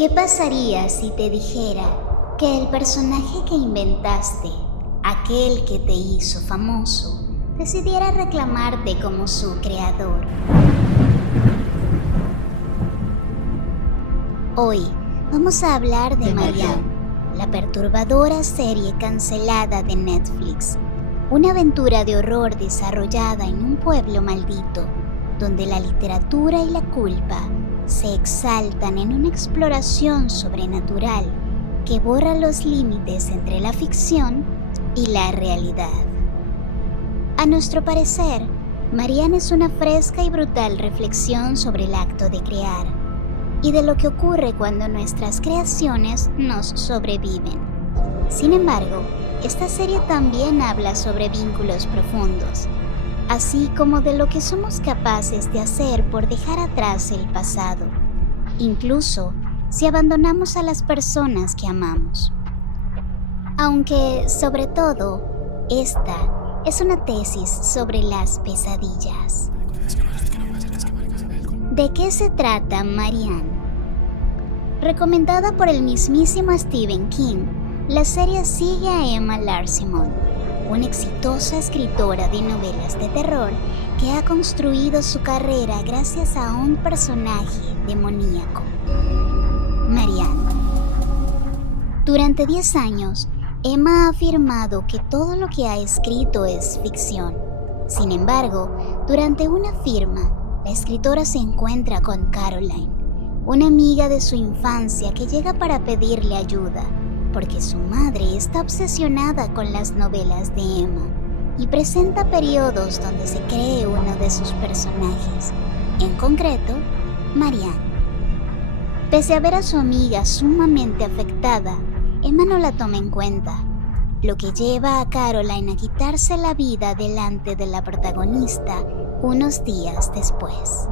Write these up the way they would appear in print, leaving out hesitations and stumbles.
¿Qué pasaría si te dijera que el personaje que inventaste, aquel que te hizo famoso, decidiera reclamarte como su creador? Hoy vamos a hablar de Marianne, la perturbadora serie cancelada de Netflix. Una aventura de horror desarrollada en un pueblo maldito, donde la literatura y la culpa se exaltan en una exploración sobrenatural que borra los límites entre la ficción y la realidad. A nuestro parecer, Marianne es una fresca y brutal reflexión sobre el acto de crear y de lo que ocurre cuando nuestras creaciones nos sobreviven. Sin embargo, esta serie también habla sobre vínculos profundos, así como de lo que somos capaces de hacer por dejar atrás el pasado, incluso si abandonamos a las personas que amamos. Aunque, sobre todo, esta es una tesis sobre las pesadillas. ¿De qué se trata Marianne? Recomendada por el mismísimo Stephen King, la serie sigue a Emma Larsimon, una exitosa escritora de novelas de terror que ha construido su carrera gracias a un personaje demoníaco, Marianne. Durante 10 años, Emma ha afirmado que todo lo que ha escrito es ficción. Sin embargo, durante una firma, la escritora se encuentra con Caroline, una amiga de su infancia que llega para pedirle ayuda, porque su madre está obsesionada con las novelas de Emma y presenta periodos donde se cree uno de sus personajes, en concreto, Marianne. Pese a ver a su amiga sumamente afectada, Emma no la toma en cuenta, lo que lleva a Caroline a quitarse la vida delante de la protagonista unos días después.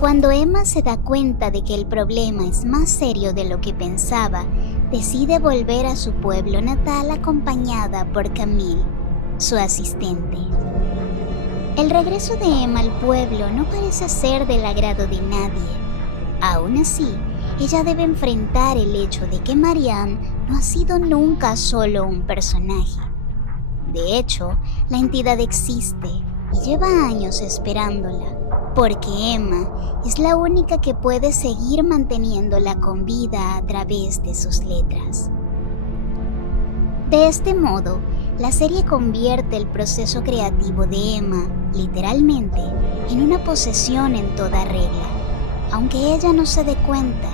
Cuando Emma se da cuenta de que el problema es más serio de lo que pensaba, decide volver a su pueblo natal acompañada por Camille, su asistente. El regreso de Emma al pueblo no parece ser del agrado de nadie. Aún así, ella debe enfrentar el hecho de que Marianne no ha sido nunca solo un personaje. De hecho, la entidad existe y lleva años esperándola, porque Emma es la única que puede seguir manteniéndola con vida a través de sus letras. De este modo, la serie convierte el proceso creativo de Emma, literalmente, en una posesión en toda regla, aunque ella no se dé cuenta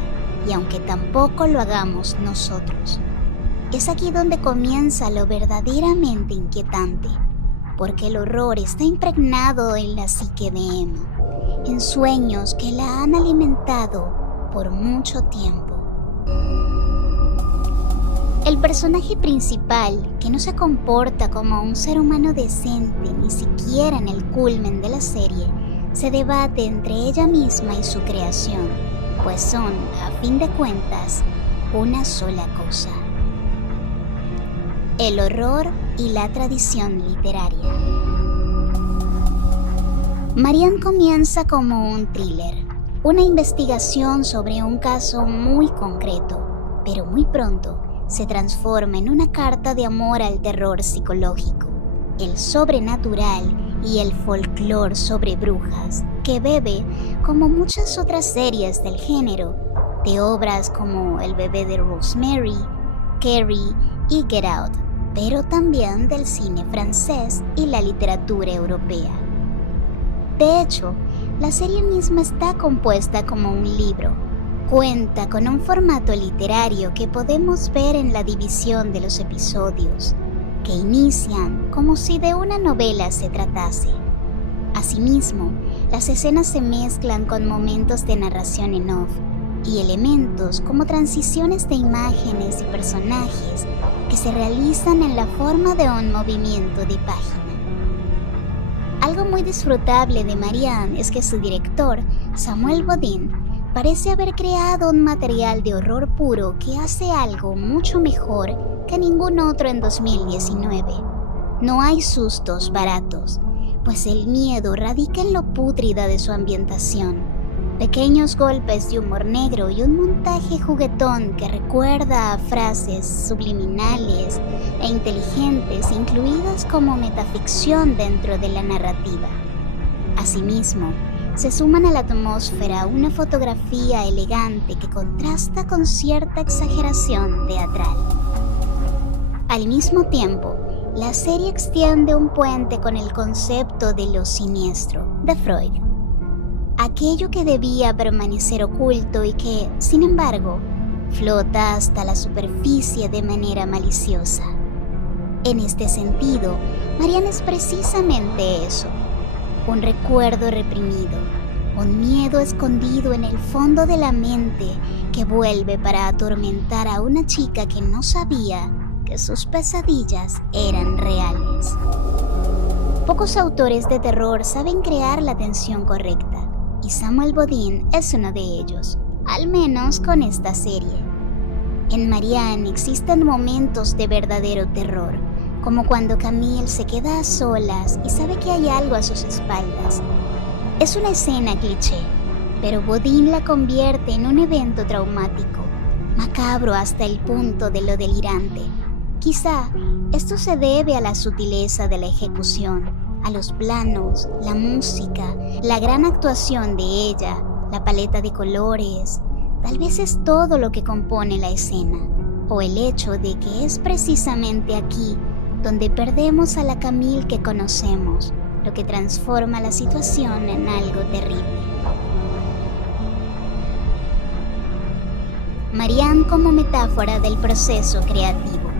y aunque tampoco lo hagamos nosotros. Es aquí donde comienza lo verdaderamente inquietante, porque el horror está impregnado en la psique de Emma, en sueños que la han alimentado por mucho tiempo. El personaje principal, que no se comporta como un ser humano decente ni siquiera en el culmen de la serie, se debate entre ella misma y su creación, pues son, a fin de cuentas, una sola cosa: el horror y la tradición literaria. Marianne comienza como un thriller, una investigación sobre un caso muy concreto, pero muy pronto se transforma en una carta de amor al terror psicológico, el sobrenatural y el folclore sobre brujas, que bebe, como muchas otras series del género, de obras como El bebé de Rosemary, Carrie y Get Out, pero también del cine francés y la literatura europea. De hecho, la serie misma está compuesta como un libro. Cuenta con un formato literario que podemos ver en la división de los episodios, que inician como si de una novela se tratase. Asimismo, las escenas se mezclan con momentos de narración en off y elementos como transiciones de imágenes y personajes que se realizan en la forma de un movimiento de página. Algo muy disfrutable de Marianne es que su director, Samuel Bodin, parece haber creado un material de horror puro que hace algo mucho mejor que ningún otro en 2019. No hay sustos baratos, pues el miedo radica en lo pútrida de su ambientación. Pequeños golpes de humor negro y un montaje juguetón que recuerda a frases subliminales e inteligentes incluidas como metaficción dentro de la narrativa. Asimismo, se suman a la atmósfera una fotografía elegante que contrasta con cierta exageración teatral. Al mismo tiempo, la serie extiende un puente con el concepto de lo siniestro de Freud. Aquello que debía permanecer oculto y que, sin embargo, flota hasta la superficie de manera maliciosa. En este sentido, Marianne es precisamente eso, un recuerdo reprimido, un miedo escondido en el fondo de la mente que vuelve para atormentar a una chica que no sabía que sus pesadillas eran reales. Pocos autores de terror saben crear la tensión correcta, y Samuel Bodin es uno de ellos, al menos con esta serie. En Marianne existen momentos de verdadero terror, como cuando Camille se queda a solas y sabe que hay algo a sus espaldas. Es una escena cliché, pero Bodin la convierte en un evento traumático, macabro hasta el punto de lo delirante. Quizá esto se debe a la sutileza de la ejecución, a los planos, la música, la gran actuación de ella, la paleta de colores. Tal vez es todo lo que compone la escena, o el hecho de que es precisamente aquí donde perdemos a la Camille que conocemos, lo que transforma la situación en algo terrible. Marianne como metáfora del proceso creativo.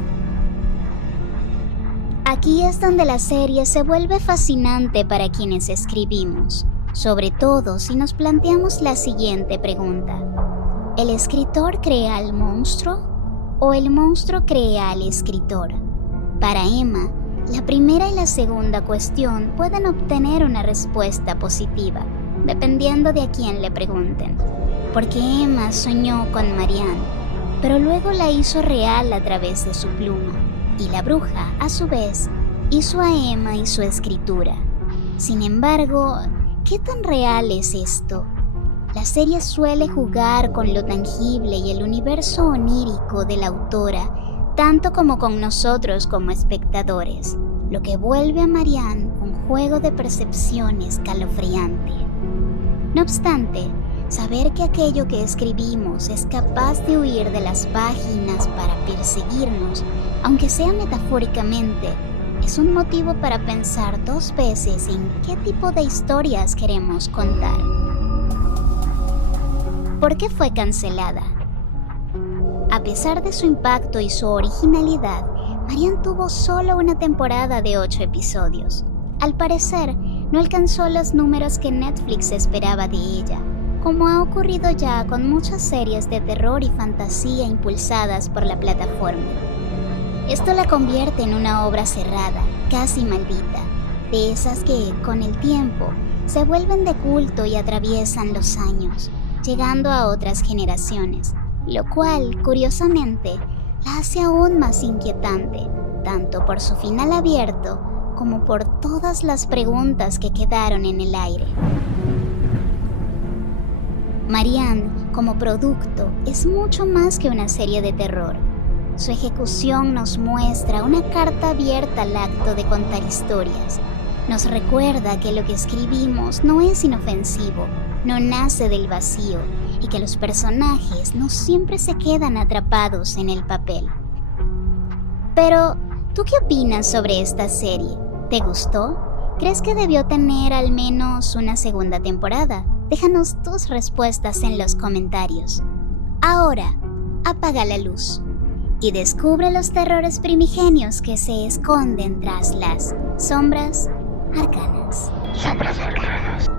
Aquí es donde la serie se vuelve fascinante para quienes escribimos, sobre todo si nos planteamos la siguiente pregunta: ¿el escritor crea al monstruo o el monstruo crea al escritor? Para Emma, la primera y la segunda cuestión pueden obtener una respuesta positiva, dependiendo de a quién le pregunten, porque Emma soñó con Marianne, pero luego la hizo real a través de su pluma. Y la bruja, a su vez, hizo a Emma y su escritura. Sin embargo, ¿qué tan real es esto? La serie suele jugar con lo tangible y el universo onírico de la autora, tanto como con nosotros como espectadores, lo que vuelve a Marianne un juego de percepción escalofriante. No obstante, saber que aquello que escribimos es capaz de huir de las páginas para perseguirnos, aunque sea metafóricamente, es un motivo para pensar dos veces en qué tipo de historias queremos contar. ¿Por qué fue cancelada? A pesar de su impacto y su originalidad, Marianne tuvo solo una temporada de 8 episodios. Al parecer, no alcanzó los números que Netflix esperaba de ella, como ha ocurrido ya con muchas series de terror y fantasía impulsadas por la plataforma. Esto la convierte en una obra cerrada, casi maldita, de esas que, con el tiempo, se vuelven de culto y atraviesan los años, llegando a otras generaciones, lo cual, curiosamente, la hace aún más inquietante, tanto por su final abierto como por todas las preguntas que quedaron en el aire. Marianne, como producto, es mucho más que una serie de terror. Su ejecución nos muestra una carta abierta al acto de contar historias. Nos recuerda que lo que escribimos no es inofensivo, no nace del vacío y que los personajes no siempre se quedan atrapados en el papel. Pero, ¿tú qué opinas sobre esta serie? ¿Te gustó? ¿Crees que debió tener al menos una segunda temporada? Déjanos tus respuestas en los comentarios. Ahora, apaga la luz y descubre los terrores primigenios que se esconden tras las sombras arcanas. Sombras arcanas.